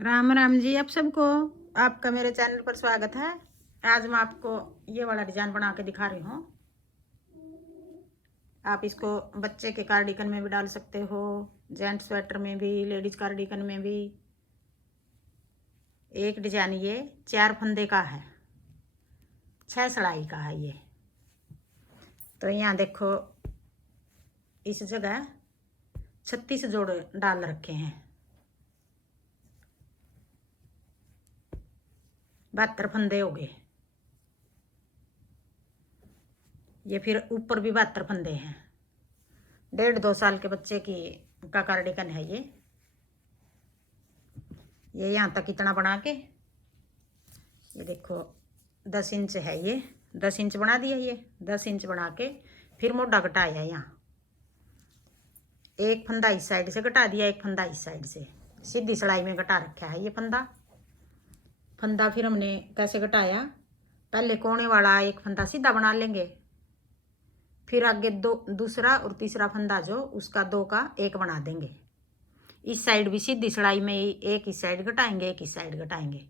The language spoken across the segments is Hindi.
राम राम जी आप सबको। आपका मेरे चैनल पर स्वागत है। आज मैं आपको ये वाला डिजाइन बना के दिखा रही हूँ। आप इसको बच्चे के कार्डिगन में भी डाल सकते हो, जेंट्स स्वेटर में भी, लेडीज कार्डिगन में भी। एक डिजाइन ये 4 फंदे का है, 6 सिलाई का है ये। तो यहाँ देखो, इस जगह 36 जोड़ डाल रखे हैं, 72 फंदे हो गए। ये फिर ऊपर भी 72 फंदे हैं। 1.5-2 साल के बच्चे की का कार्डिगन है ये। यहाँ तक इतना बना के, ये देखो 10 इंच है ये, 10 इंच बना दिया। ये 10 इंच बना के फिर मोटा घटाया। यहाँ एक फंदा इस साइड से घटा दिया, एक फंदा इस साइड से, सीधी सिलाई में घटा रखा है ये फंदा। फिर हमने कैसे घटाया, पहले कोने वाला एक फंदा सीधा बना लेंगे, फिर आगे दूसरा और तीसरा फंदा जो उसका 2 का 1 बना देंगे। इस साइड भी सीधी सिलाई में एक इस साइड घटाएंगे, एक इस साइड घटाएंगे।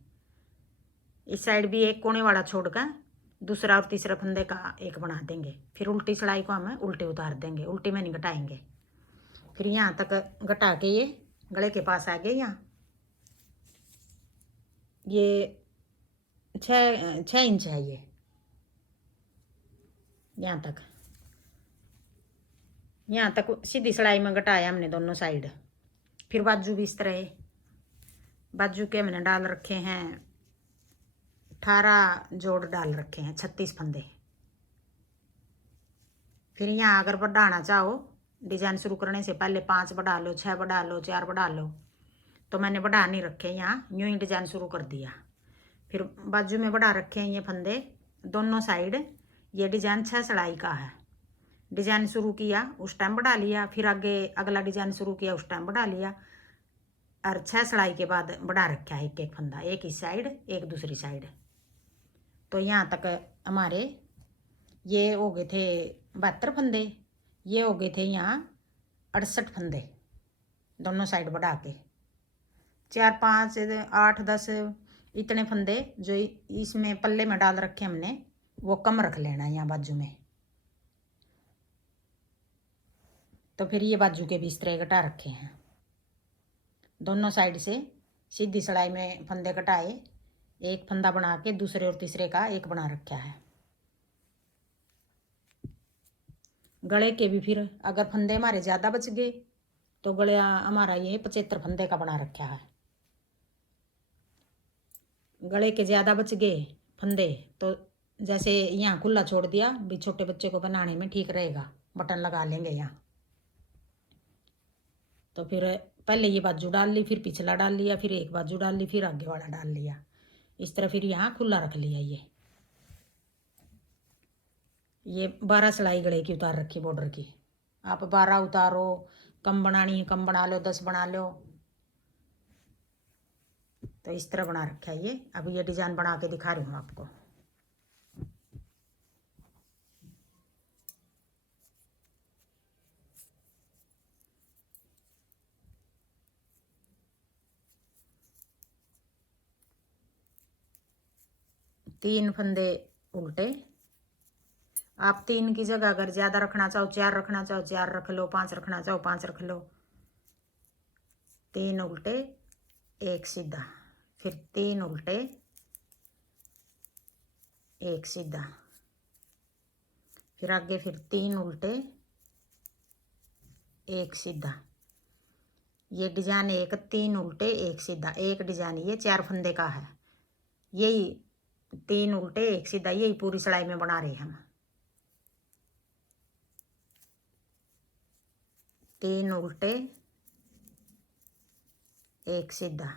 इस साइड भी एक कोने वाला छोड़कर दूसरा और तीसरा फंदे का 1 बना देंगे। फिर उल्टी सिलाई को हमें उल्टी उतार देंगे, उल्टी में नहीं घटाएंगे। फिर यहाँ तक घटा के ये गले के पास आ गए। यहाँ ये 6 इंच है ये, यहाँ तक सीधी सिलाई में घटाया हमने दोनों साइड। फिर बाजू भी इस तरह है। बाजू के हमने डाल रखे हैं 18 जोड़ डाल रखे हैं, 36 फंदे। फिर यहाँ अगर बढ़ाना चाहो, डिजाइन शुरू करने से पहले 5 बढ़ा लो, 6 बढ़ा लो, 4 बढ़ा लो। तो मैंने बढ़ा नहीं रखे, यहाँ यूं ही डिजाइन शुरू कर दिया। फिर बाजू में बढ़ा रखे हैं ये फंदे दोनों साइड। ये डिजाइन 6 सिलाई का है। डिजाइन शुरू किया उस टाइम बढ़ा लिया, फिर आगे अगला डिजाइन शुरू किया उस टाइम बढ़ा लिया, और 6 सिलाई के बाद बढ़ा रखा है एक एक फंदा, एक इस साइड एक दूसरी साइड। तो यहाँ तक हमारे ये हो गए थे 72 फंदे। ये हो गए थे यहाँ 68 फंदे, दोनों साइड बढ़ा के। 4, 5, 8, 10 इतने फंदे जो इसमें पल्ले में डाल रखे हमने, वो कम रख लेना यहाँ बाजू में। तो फिर ये बाजू के भी इस तरह घटा रखे हैं। दोनों साइड से सीधी सिलाई में फंदे घटाए, एक फंदा बना के दूसरे और तीसरे का 1 बना रखा है। गले के भी फिर अगर फंदे हमारे ज़्यादा बच गए तो गला हमारा ये 75 फंदे का बना रखा है। गले के ज़्यादा बच गए फंदे तो जैसे यहाँ खुला छोड़ दिया भी, छोटे बच्चे को बनाने में ठीक रहेगा, बटन लगा लेंगे यहाँ। तो फिर पहले ये बाजू डाल ली, फिर पिछला डाल लिया, फिर एक बाजू डाल ली, फिर आगे वाला डाल लिया। इस तरह फिर यहाँ खुला रख लिया। ये 12 सिलाई गले की उतार रखी बॉर्डर की। आप 12 उतारो, कम बनानी है कम बना लो, 10 बना लो। तो इस तरह बना रखा है ये। अभी ये डिजाइन बना के दिखा रही हूँ आपको। तीन फंदे उल्टे। आप 3 की जगह अगर ज़्यादा रखना चाहो, 4 रखना चाहो 4 रख लो, 5 रखना चाहो 5 रख लो। 3 उल्टे 1 सीधा, फिर 3 उल्टे 1 सीधा, फिर आगे फिर 3 उल्टे 1 सीधा। ये डिजाइन 1 3 उल्टे 1 सीधा, एक डिजाइन ये 4 फंदे का है। यही 3 उल्टे 1 सीधा, यही पूरी सिलाई में बना रहे हम। 3 उल्टे 1 सीधा,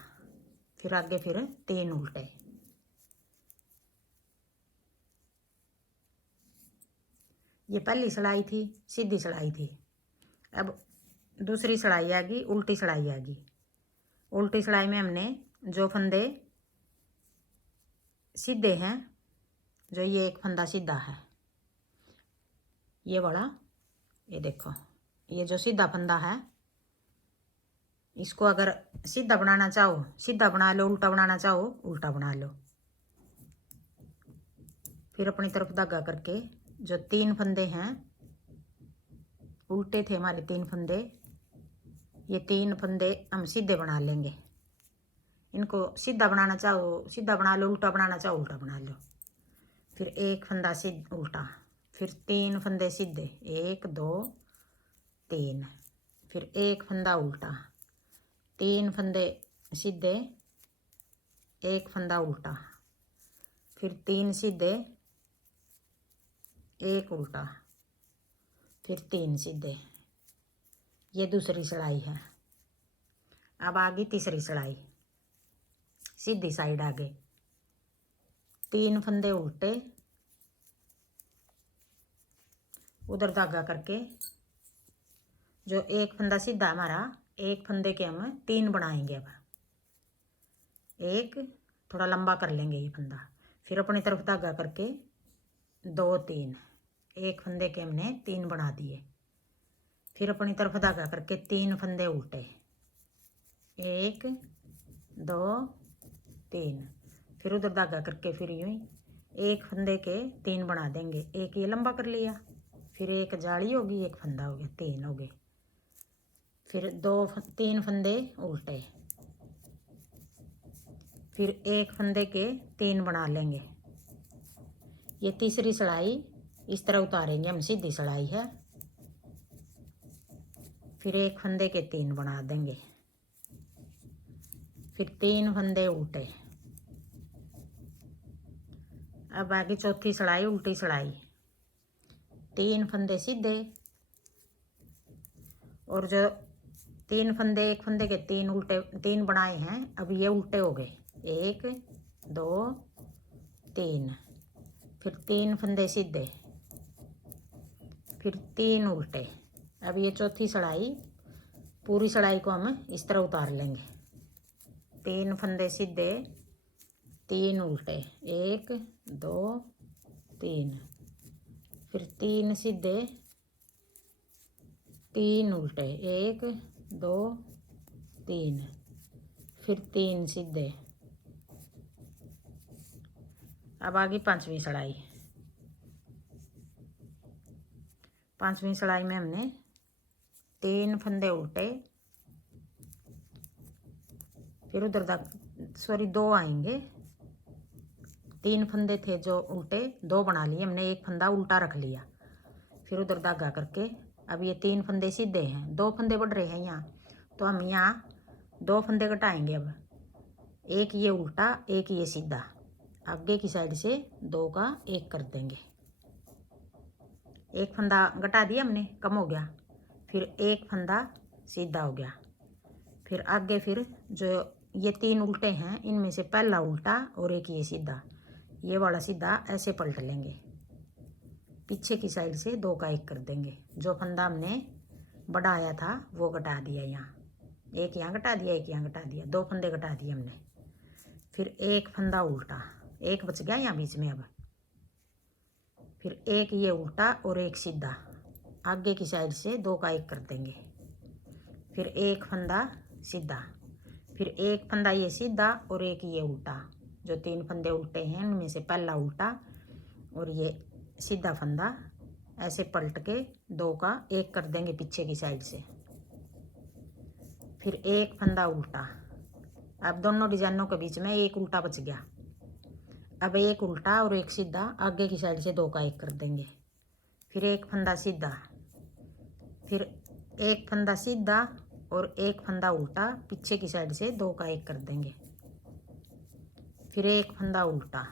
फिर आगे फिर 3 उल्टे। ये पहली सिलाई थी, सीधी सिलाई थी। अब दूसरी सिलाई आ गई, उल्टी सिलाई आ गई। उल्टी सिलाई में हमने जो फंदे सीधे हैं, जो ये एक फंदा सीधा है ये वाला, ये देखो ये जो सीधा फंदा है इसको अगर सीधा बनाना चाहो सीधा बना लो, उल्टा बनाना चाहो उल्टा बना लो। फिर अपनी तरफ धागा करके जो 3 फंदे हैं उल्टे थे हमारे 3 फंदे, ये 3 फंदे हम सीधे बना लेंगे। इनको सीधा बनाना चाहो सीधा बना लो, उल्टा बनाना चाहो उल्टा बना लो। फिर एक फंदा सीधा उल्टा, फिर 3 फंदे सीधे 1 2 3, फिर एक फंदा उल्टा, 3 फंदे सीधे, एक फंदा उल्टा, फिर 3 सीधे, एक उल्टा, फिर 3 सीधे। ये दूसरी सिलाई है। अब आगे तीसरी सिलाई, सीधी साइड आगे 3 फंदे उल्टे, उधर धागा करके जो एक फंदा सीधा हमारा, एक फंदे के हम 3 बनाएंगे। अब एक थोड़ा लंबा कर लेंगे ये फंदा, फिर अपनी तरफ धागा करके 2 3, एक फंदे के हमने 3 बना दिए। फिर अपनी तरफ धागा करके 3 फंदे उल्टे, 1 2 3, फिर उधर धागा करके फिर यूं ही एक फंदे के 3 बना देंगे। एक ये लंबा कर लिया, फिर एक जाली होगी, एक फंदा हो गया, 3 हो गए। फिर 3 फंदे उल्टे, फिर एक फंदे के 3 बना लेंगे। ये तीसरी सिलाई इस तरह उतारेंगे हम, सीधी सिलाई है। फिर एक फंदे के 3 बना देंगे, फिर 3 फंदे उल्टे। अब आगे चौथी सिलाई उल्टी सिलाई, 3 फंदे सीधे और जो 3 फंदे एक फंदे के 3 उल्टे 3 बनाए हैं, अब ये उल्टे हो गए, 1 2 3, फिर 3 फंदे सीधे, फिर 3 उल्टे। अब ये चौथी सिलाई, पूरी सिलाई को हम इस तरह उतार लेंगे। 3 फंदे सीधे, 3 उल्टे, 1 2 3, फिर 3 सीधे, 3 उल्टे, 1 2 3, फिर 3 सीधे। अब आगे पांचवी सिलाई, पांचवी सिलाई में हमने 3 फंदे उल्टे, फिर उधर सॉरी 2 आएंगे, 3 फंदे थे जो उल्टे, 2 बना लिए हमने, एक फंदा उल्टा रख लिया। फिर उधर धागा करके अब ये 3 फंदे सीधे हैं, 2 फंदे बढ़ रहे हैं यहाँ, तो हम यहाँ 2 फंदे घटाएंगे। अब एक ये उल्टा, एक ये सीधा, आगे की साइड से 2 का 1 कर देंगे। एक फंदा घटा दिया हमने, कम हो गया, फिर एक फंदा सीधा हो गया। फिर आगे फिर जो ये 3 उल्टे हैं, इनमें से पहला उल्टा और एक ये सीधा, ये वाला सीधा ऐसे पलट लेंगे, पीछे की साइड से 2 का 1 कर देंगे। जो फंदा हमने बढ़ाया था वो घटा दिया, यहाँ एक यहाँ घटा दिया, एक यहाँ घटा दिया, 2 फंदे घटा दिए हमने। फिर एक फंदा उल्टा, एक बच गया यहाँ बीच में। अब फिर एक ये उल्टा और एक सीधा, आगे की साइड से 2 का 1 कर देंगे। फिर एक फंदा सीधा, फिर एक फंदा ये सीधा और एक ये उल्टा, जो 3 फंदे उल्टे हैं उनमें से पहला उल्टा और ये सीधा फंदा ऐसे पलट के 2 का 1 कर देंगे पीछे की साइड से। फिर एक फंदा उल्टा, अब दोनों डिजाइनों के बीच में एक उल्टा बच गया। अब एक उल्टा और एक सीधा, आगे की साइड से 2 का 1 कर देंगे। फिर एक फंदा सीधा, फिर एक फंदा सीधा और एक फंदा उल्टा, पीछे की साइड से 2 का 1 कर देंगे। फिर एक फंदा उल्टा,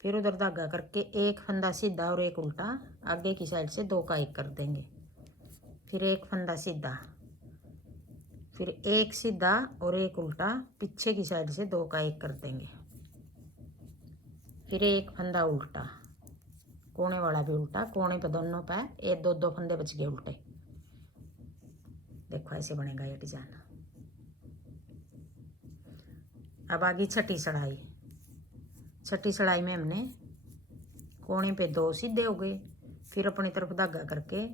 फिर उधर धागा करके एक फंदा सीधा और एक उल्टा, आगे की साइड से 2 का 1 कर देंगे। फिर एक फंदा सीधा, फिर एक सीधा और एक उल्टा, पीछे की साइड से 2 का 1 कर देंगे। फिर एक फंदा उल्टा, कोने वाला भी उल्टा, कोने पे दोनों पे एक 2 फंदे बच गए उल्टे। देखो ऐसे बनेगा ये डिजाइन। अब आगे छठी सिलाई, छठी सिलाई में हमने कोने पे 2 सीधे हो गए, फिर अपनी तरफ धागा करके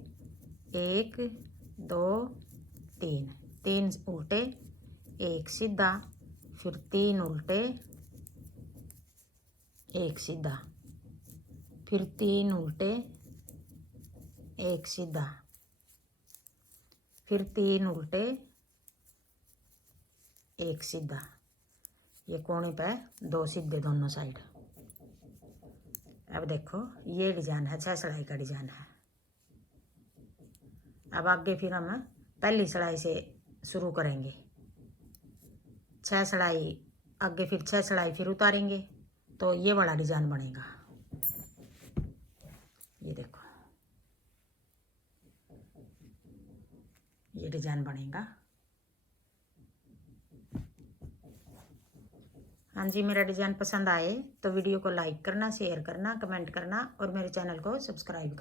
1 2 3, 3 उल्टे, 1 सीधा, फिर 3 उल्टे, 1 सीधा, फिर 3 उल्टे, 1 सीधा, फिर 3 उल्टे, 1 सीधा। ये कोने पे 2 सीधे दोनों साइड। अब देखो ये डिजाइन है, 6 सिलाई का डिजाइन है। अब आगे फिर हम पहली सिलाई से शुरू करेंगे। 6 सिलाई आगे, फिर 6 सिलाई फिर उतारेंगे, तो ये वाला डिजाइन बनेगा। ये देखो ये डिजाइन बनेगा। हाँ जी, मेरा डिजाइन पसंद आए तो वीडियो को लाइक करना, शेयर करना, कमेंट करना और मेरे चैनल को सब्सक्राइब करना।